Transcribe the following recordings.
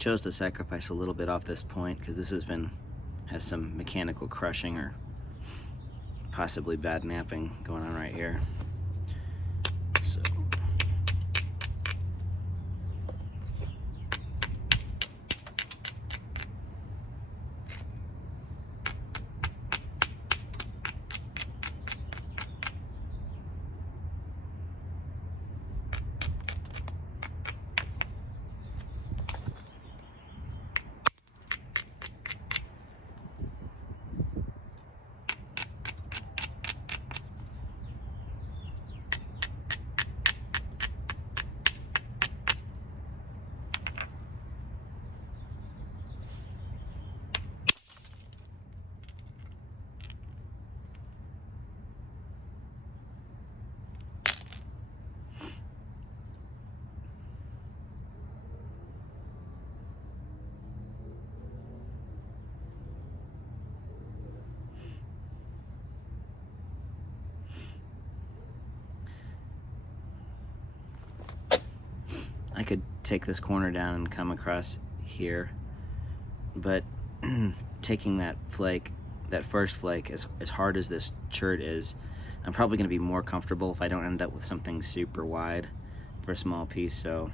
chose to sacrifice a little bit off this point because this has some mechanical crushing or possibly bad napping going on right here. So I could take this corner down and come across here, but taking that flake, that first flake, as hard as this chert is, I'm probably going to be more comfortable if I don't end up with something super wide for a small piece. So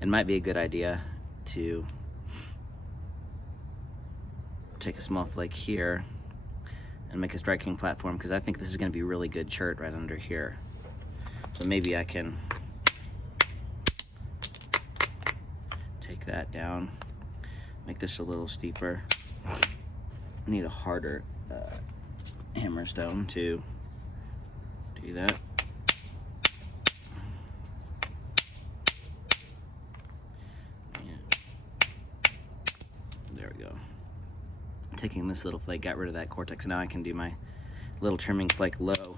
it might be a good idea to take a small flake here and make a striking platform, because I think this is going to be really good chert right under here. So maybe I can take that down, make this a little steeper. I need a harder hammerstone to do that. There we go. Taking this little flake, got rid of that cortex. Now I can do my little trimming flake low,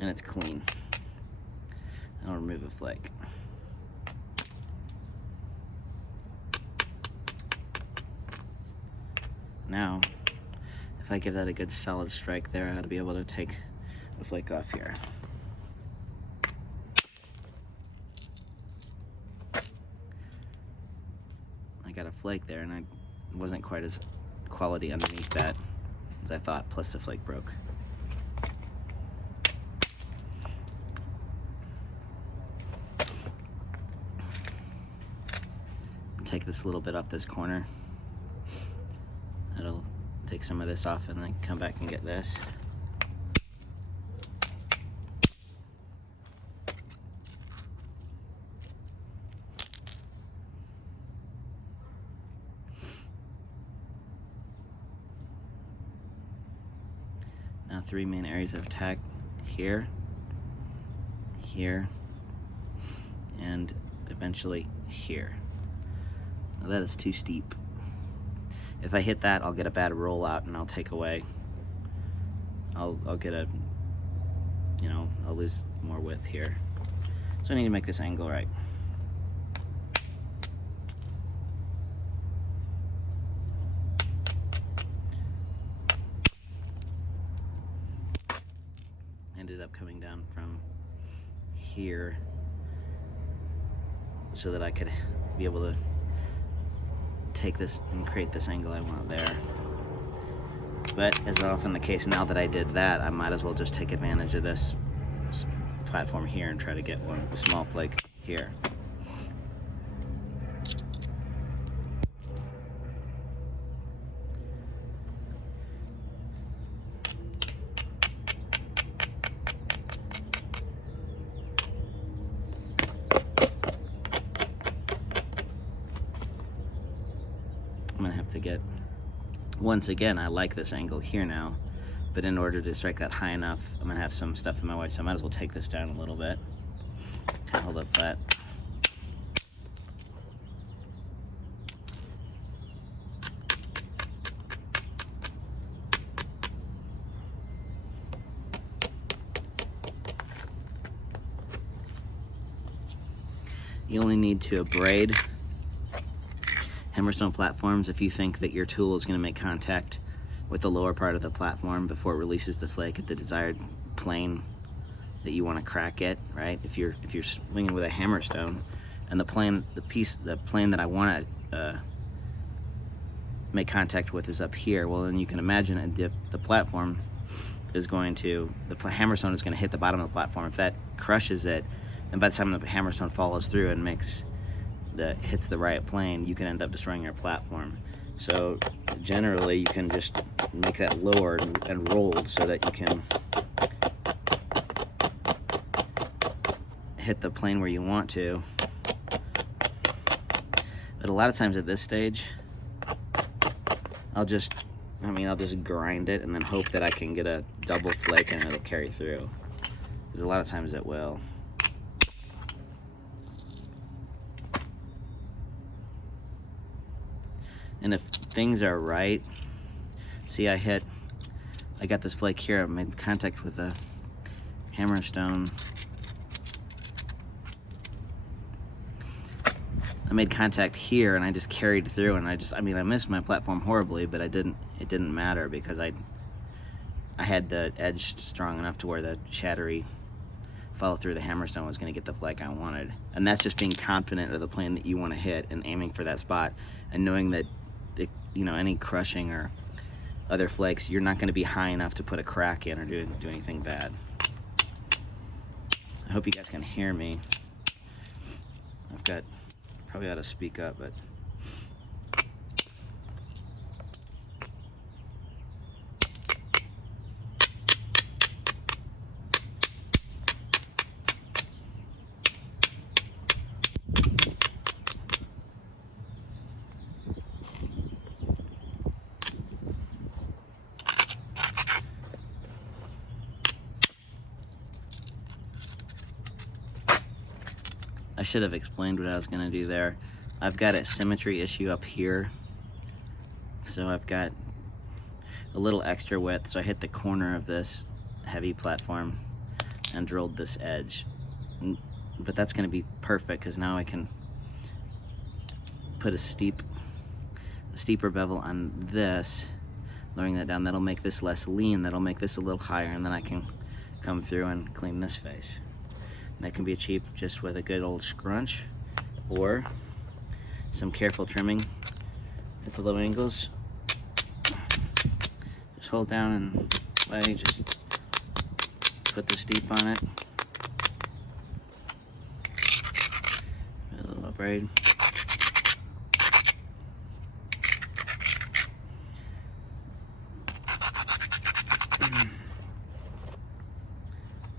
and it's clean. I'll remove a flake. Now, if I give that a good solid strike there, I ought to be able to take a flake off here. I got a flake there, and I wasn't quite as quality underneath that as I thought, plus the flake broke. Take this a little bit off this corner. It'll take some of this off and then come back and get this. Now 3 main areas of attack: here, here, and eventually here. Now that is too steep. If I hit that, I'll get a bad rollout and I'll take away. I'll get a, I'll lose more width here. So I need to make this angle right. Ended up coming down from here so that I could be able to take this and create this angle I want there. But as often the case, now that I did that, I might as well just take advantage of this platform here and try to get a small flake here. I'm gonna have to get, once again, I like this angle here now, but in order to strike that high enough, I'm gonna have some stuff in my way, so I might as well take this down a little bit. Hold it flat. You only need to abrade Hammerstone platforms if you think that your tool is going to make contact with the lower part of the platform before it releases the flake at the desired plane that you want to crack it, right? If you're swinging with a Hammerstone, and the plane that I want to make contact with is up here, well, then you can imagine the platform is going to, the hammerstone is going to hit the bottom of the platform. If that crushes it, and by the time the hammerstone follows through and hits the right plane, you can end up destroying your platform. So generally, you can just make that lowered and rolled so that you can hit the plane where you want to. But a lot of times at this stage, I'll just grind it and then hope that I can get a double flake and it'll carry through. Because a lot of times it will. And if things are right, see, I got this flake here. I made contact with a hammerstone. I made contact here and I just carried through, and I missed my platform horribly, but it didn't matter because I had the edge strong enough to where the shattery follow through the hammerstone was going to get the flake I wanted. And that's just being confident of the plane that you want to hit and aiming for that spot, and knowing that any crushing or other flakes, you're not going to be high enough to put a crack in or do anything bad. I hope you guys can hear me. Probably ought to speak up, but I should have explained what I was going to do there. I've got a symmetry issue up here, so I've got a little extra width, so I hit the corner of this heavy platform and drilled this edge. But that's going to be perfect because now I can put a steeper bevel on this, lowering that down. That'll make this less lean, that'll make this a little higher, and then I can come through and clean this face. And that can be achieved just with a good old scrunch or some careful trimming at the low angles. Just hold down and lay, just put the steep on it. A little braid.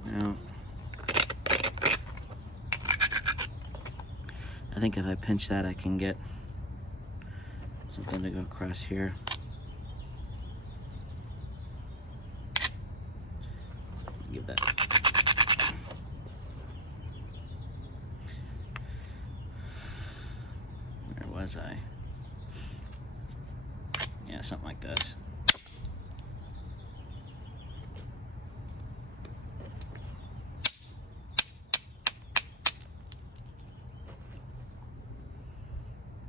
Now, I think if I pinch that, I can get something to go across here. Give that. Where was I? Yeah, something like this.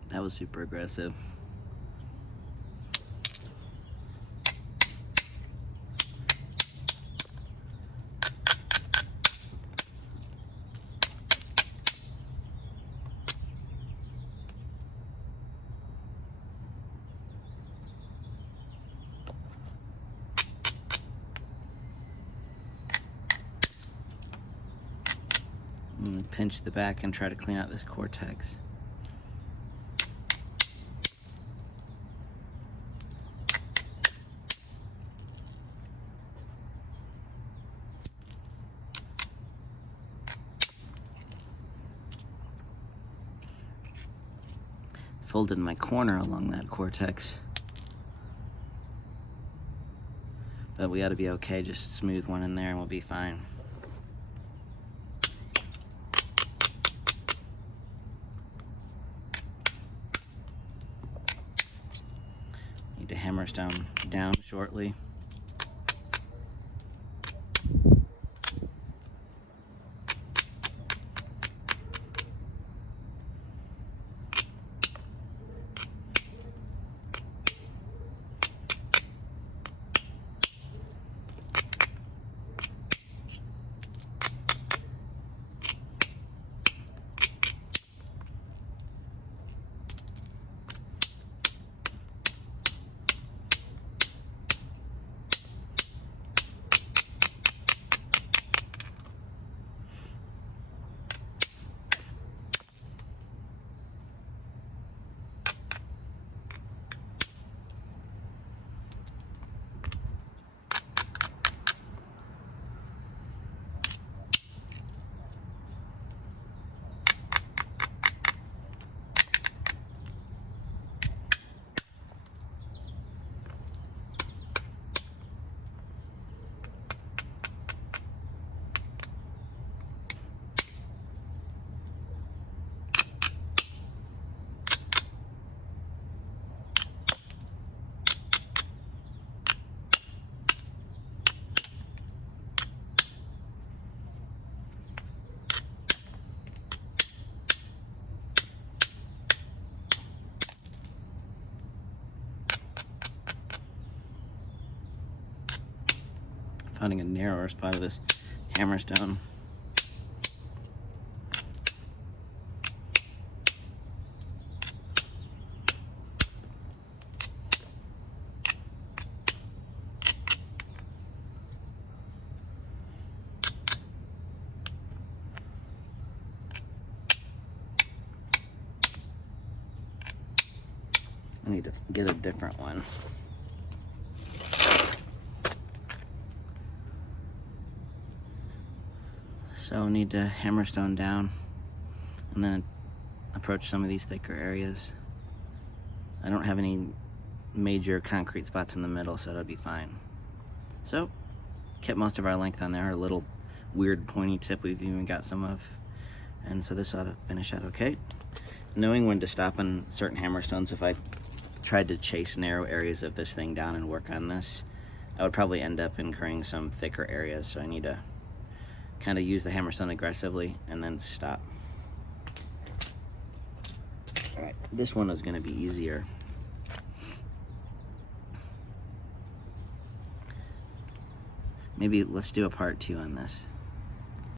That was super aggressive. Pinch the back and try to clean out this cortex. Folded my corner along that cortex, but we ought to be okay. Just smooth one in there and we'll be fine. Need to hammerstone down shortly. finding a narrower spot of this hammerstone. I need to get a different one. So I need to hammerstone down and then approach some of these thicker areas. I don't have any major concrete spots in the middle, so that'll be fine. So kept most of our length on there, a little weird pointy tip we've even got some of. And so this ought to finish out okay. Knowing when to stop on certain hammerstones, if I tried to chase narrow areas of this thing down and work on this, I would probably end up incurring some thicker areas, so I need to kind of use the hammerstone aggressively and then stop. All right, this one is going to be easier. Maybe let's do a part 2 on this.